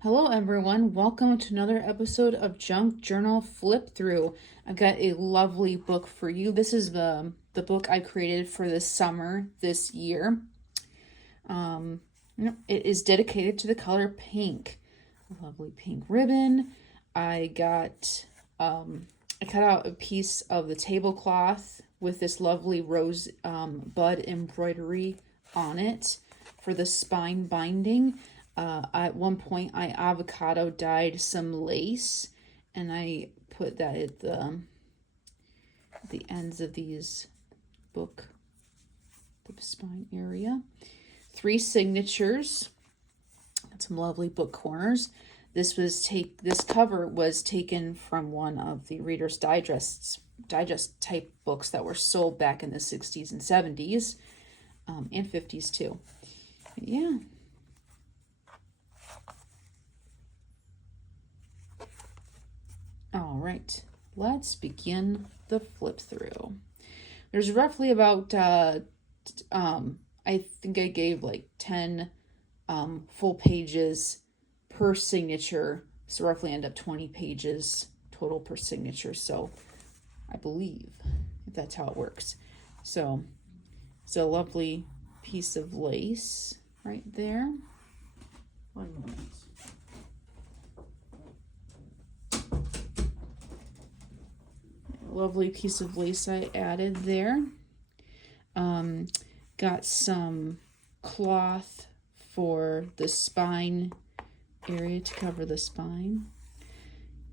Hello everyone, welcome to another episode of Junk Journal Flip Through. I've got a lovely book for you. This is the book I created for this summer this year. It is dedicated to the color pink. A lovely pink ribbon. I got I cut out a piece of the tablecloth with this lovely rose bud embroidery on it for the spine binding. At one point, I avocado dyed some lace, and I put that at the ends of these the spine area. 3 signatures. Got some lovely book corners. This cover was taken from one of the Reader's Digest type books that were sold back in the 60s and 70s, and 50s too. Yeah. All right, let's begin the flip through. There's roughly about, I think I gave like 10 full pages per signature. So roughly end up 20 pages total per signature. So I believe if that's how it works. So it's a lovely piece of lace right there. One moment. Lovely piece of lace I added there. Got some cloth for the spine area to cover the spine.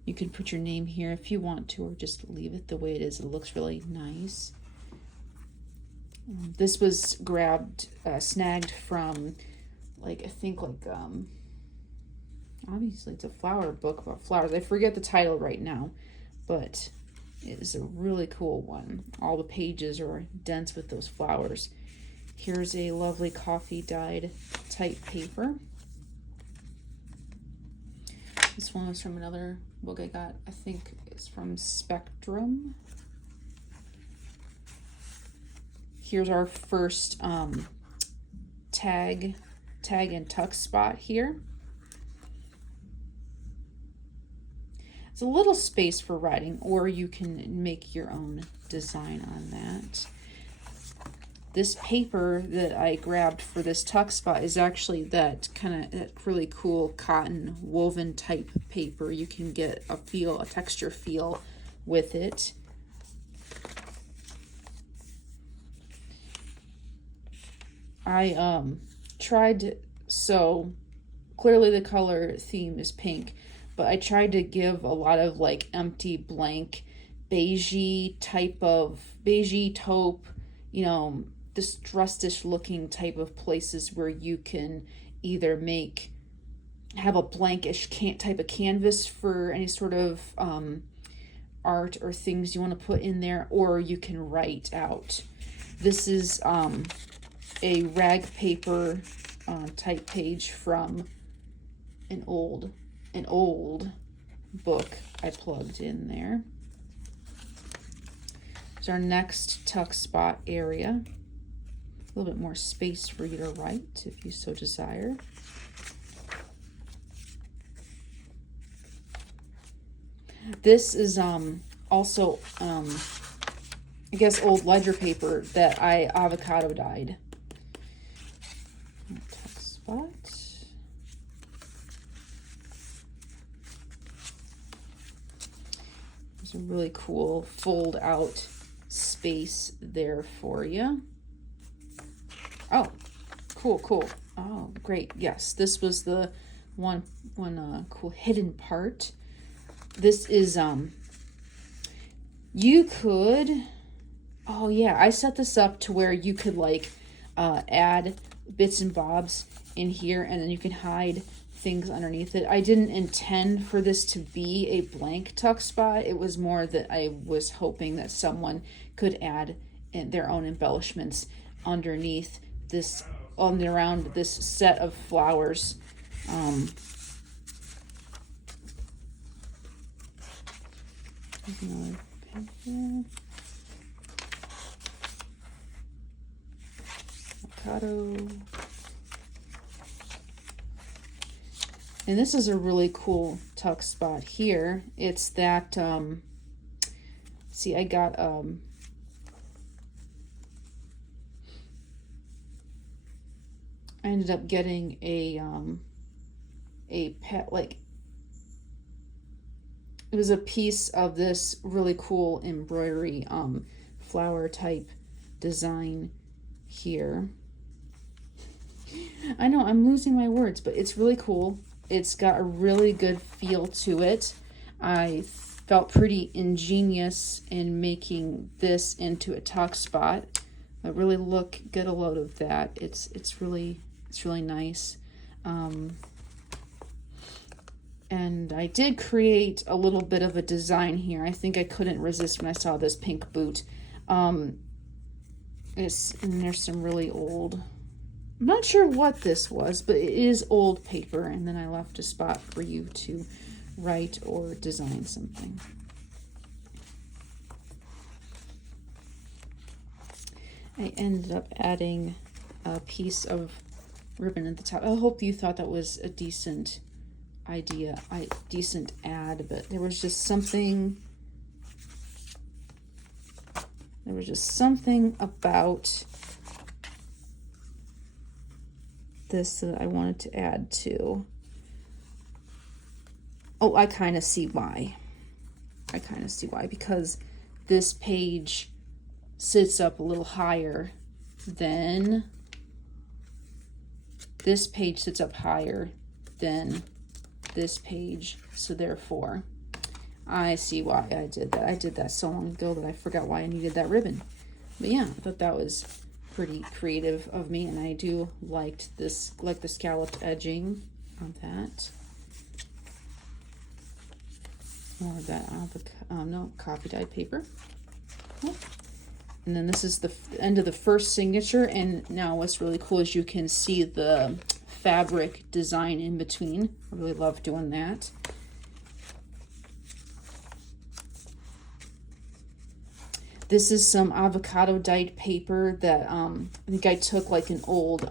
You can put your name here if you want to, or just leave it the way it is. It looks really nice. This was snagged from, obviously it's a flower book about flowers. I forget the title right now, but it is a really cool one. All the pages are dense with those flowers. Here's a lovely coffee dyed type paper. This one was from another book I got. I think it's from Spectrum. Here's our first tag and tuck spot here. It's a little space for writing, or you can make your own design on that. This paper that I grabbed for this tuck spot is actually that really cool cotton woven type paper. You can get a texture feel with it. I so clearly the color theme is pink, but I tried to give a lot of like empty blank beigey taupe, distressish looking type of places where you can either have a blankish type of canvas for any sort of art or things you want to put in there, or you can write out. This is a rag paper type page from an old book I plugged in there. There's our next tuck spot area. A little bit more space for you to write if you so desire. This is also I guess old ledger paper that I avocado dyed. Tuck spot. There's a really cool fold out space there for you. Oh, cool. Oh, great. Yes, this was the one cool hidden part. This is you could, oh yeah, I set this up to where you could add bits and bobs in here, and then you can hide things underneath it. I didn't intend for this to be a blank tuck spot. It was more that I was hoping that someone could add in their own embellishments underneath this, around this set of flowers. Another paper. Avocado. And this is a really cool tuck spot here. It's that, see, I got, I ended up getting a pet, like, it was a piece of this really cool embroidery, flower type design here. I know I'm losing my words, but it's really cool. It's got a really good feel to it. I felt pretty ingenious in making this into a tuck spot. But really get a load of that. It's really nice. And I did create a little bit of a design here. I think I couldn't resist when I saw this pink boot. And there's some really old, I'm not sure what this was, but it is old paper, and then I left a spot for you to write or design something. I ended up adding a piece of ribbon at the top. I hope you thought that was a decent idea, decent ad, but there was just something about this that I wanted to add to. Oh, I kind of see why. Because this page sits up a little higher than this page, sits up higher than this page, so therefore I see why I did that. I did that so long ago that I forgot why I needed that ribbon. But yeah, I thought that was pretty creative of me, and I do like the scalloped edging on that. More of that copy dyed paper. Oh. And then this is the end of the first signature, and now what's really cool is you can see the fabric design in between. I really love doing that. This is some avocado dyed paper that I think I took like an old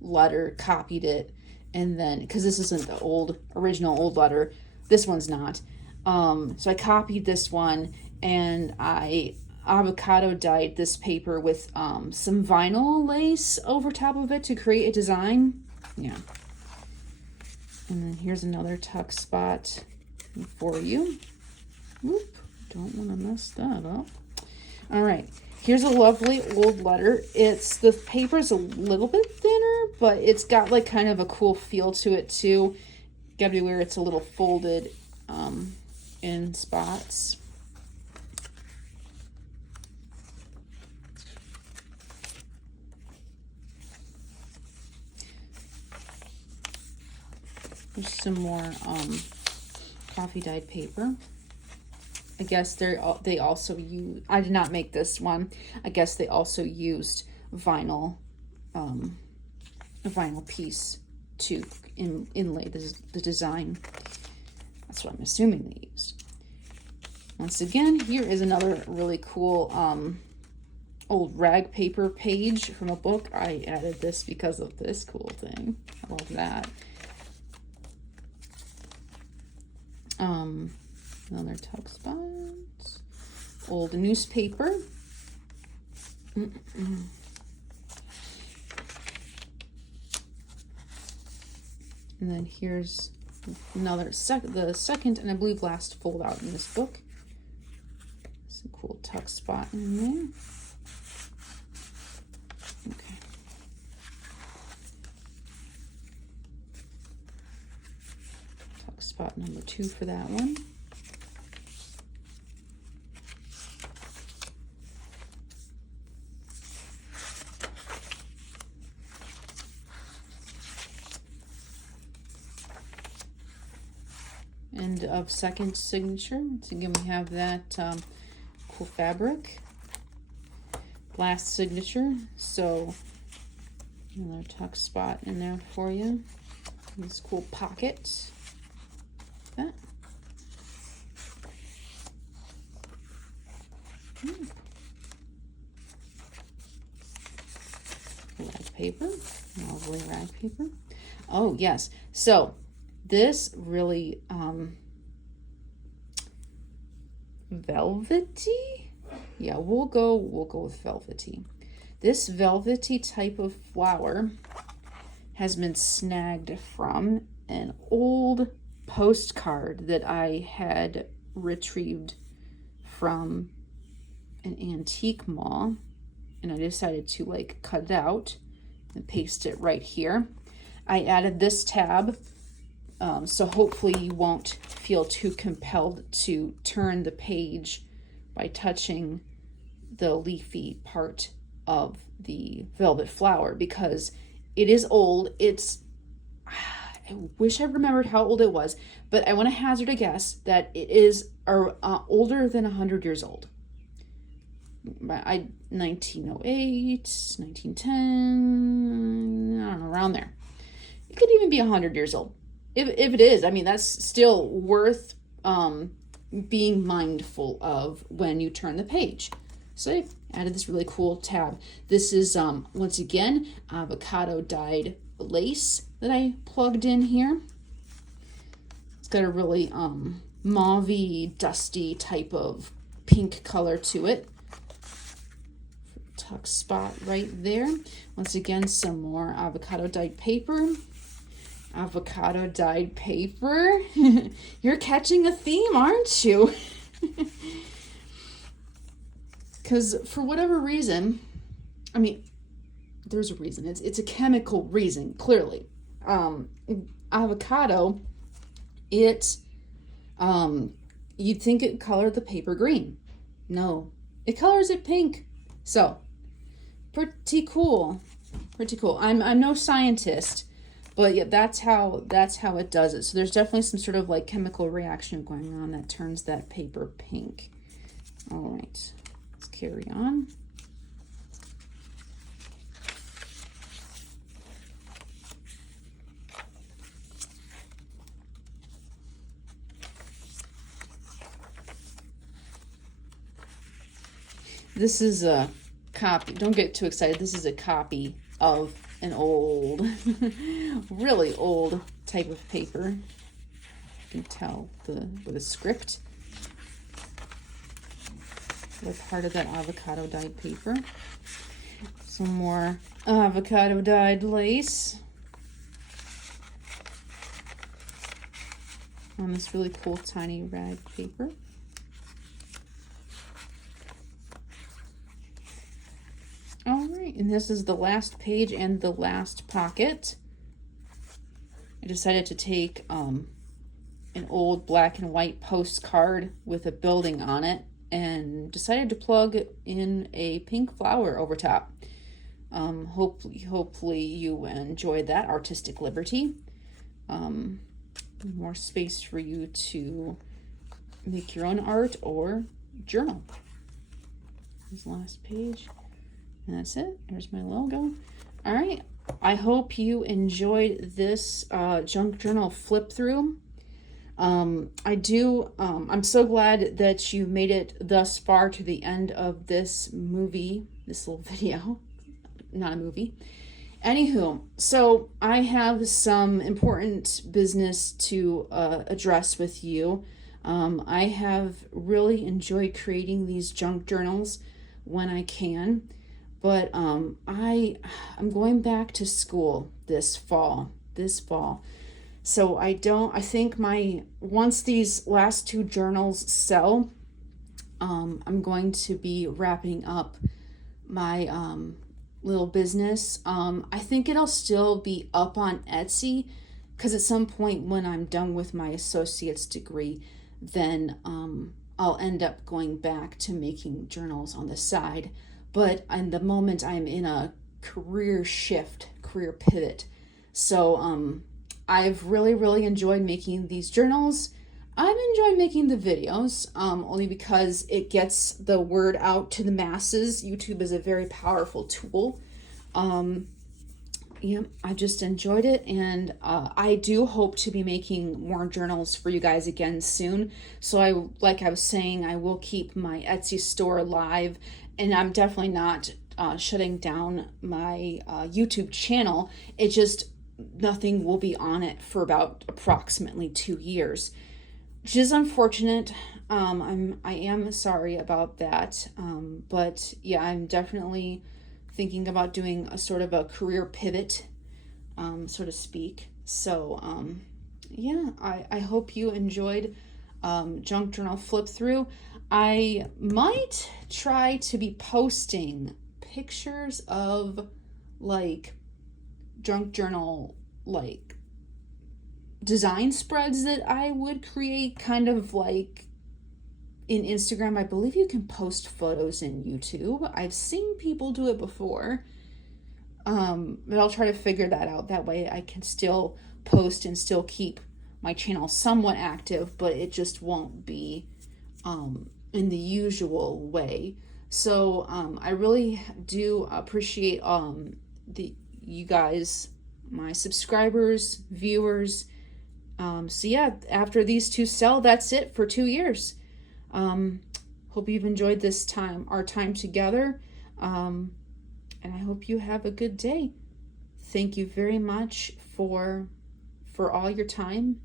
letter, copied it, and then, because this isn't the original old letter, this one's not. So I copied this one, and I avocado dyed this paper with some vinyl lace over top of it to create a design. Yeah. And then here's another tuck spot for you. Whoop, don't want to mess that up. All right, here's a lovely old letter. The paper's a little bit thinner, but it's got like kind of a cool feel to it too. Gotta be where it's a little folded in spots. There's some more coffee dyed paper. I guess they also use, I did not make this one. I guess they also used vinyl, a vinyl piece to inlay the design. That's what I'm assuming they used. Once again, here is another really cool old rag paper page from a book. I added this because of this cool thing. I love that. Another tuck spot. Old newspaper. And then here's another the second and I believe last fold out in this book. Some cool tuck spot in there. Okay. Tuck spot number 2 for that one. End of second signature. So again, we have that cool fabric. Last signature. So another tuck spot in there for you. This cool pocket. That. Rag paper. Lovely rag paper. Oh yes. So this really velvety. Yeah, we'll go with velvety. This velvety type of flower has been snagged from an old postcard that I had retrieved from an antique mall, and I decided to like cut it out and paste it right here. I added this tab, so hopefully you won't feel too compelled to turn the page by touching the leafy part of the velvet flower, because it is old. I wish I remembered how old it was, but I want to hazard a guess that it is older than 100 years old. 1908, 1910, I don't know, around there. It could even be 100 years old. If it is, I mean, that's still worth being mindful of when you turn the page. So I added this really cool tab. This is, once again, avocado dyed lace that I plugged in here. It's got a really mauve-y, dusty type of pink color to it. Tuck spot right there. Once again, some more avocado dyed paper. Avocado dyed paper. You're catching a theme, aren't you? Because for whatever reason, I mean, there's a reason. It's a chemical reason, clearly. Avocado, you'd think it colored the paper green. No, it colors it pink. So, pretty cool. Pretty cool. I'm no scientist, but yeah, that's how it does it. So there's definitely some sort of like chemical reaction going on that turns that paper pink. All right, let's carry on. This is a copy. Don't get too excited. This is a copy of an old, really old type of paper. You can tell with the script. With part of that avocado dyed paper. Some more avocado dyed lace on this really cool tiny rag paper. All right, and this is the last page and the last pocket. I decided to take an old black and white postcard with a building on it and decided to plug in a pink flower over top. Hopefully you enjoyed that artistic liberty. More space for you to make your own art or journal. This last page. And that's it. There's my logo. All right. I hope you enjoyed this junk journal flip through. I'm so glad that you made it thus far to the end of this little video. Not a movie. Anywho, so I have some important business to address with you. I have really enjoyed creating these junk journals when I can. But I'm going back to school this fall. So I think once these last two journals sell, I'm going to be wrapping up my little business. I think it'll still be up on Etsy, because at some point when I'm done with my associate's degree, then I'll end up going back to making journals on the side. But in the moment, I'm in a career pivot. So I've really, really enjoyed making these journals. I've enjoyed making the videos, only because it gets the word out to the masses. YouTube is a very powerful tool. Yeah, I just enjoyed it, and I do hope to be making more journals for you guys again soon. So like I was saying, I will keep my Etsy store live. And I'm definitely not shutting down my YouTube channel. It just, nothing will be on it for about approximately 2 years, which is unfortunate. I am sorry about that. But yeah, I'm definitely thinking about doing a sort of a career pivot, so to speak. So, yeah, I hope you enjoyed Junk Journal Flip Through. I might try to be posting pictures of like Junk Journal like design spreads that I would create, kind of like in Instagram. I believe you can post photos in YouTube. I've seen people do it before. But I'll try to figure that out. That way I can still post and still keep my channel somewhat active, but it just won't be in the usual way. So I really do appreciate you guys, my subscribers, viewers. So yeah, after these two sell, that's it for 2 years. Hope you've enjoyed our time together. And I hope you have a good day. Thank you very much for all your time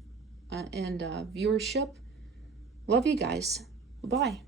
and viewership. Love you guys. Bye.